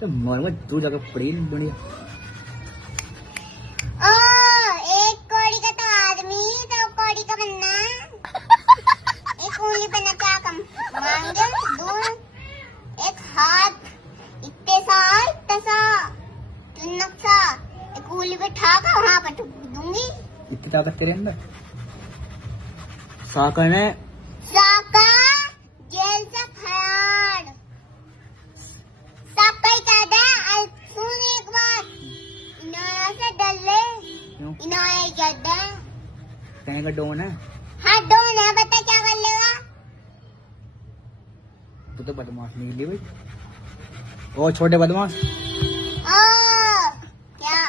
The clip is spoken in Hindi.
तो मर तू जाकर पड़ी दुनिया। एक कौड़ी का तो आदमी तो कौड़ी का बनना। एक उंगली बनना क्या कम मांगे दूं, एक हाथ इतने साल तसा नक्शा एक उंगली पे ठाका वहाँ पर दूंगी। इतनी ताकत तेरे अंदर? साकर ने साका जेल से फरार। साका ही कहता है सुन एक बात, इनाया से डर ले। क्यों? इनाया ही कहता है कहने का डोन है। हाँ डोन है, बता क्या कर लेगा। तू तो बदमाश निकली भाई। ओ छोटे बदमाश। क्या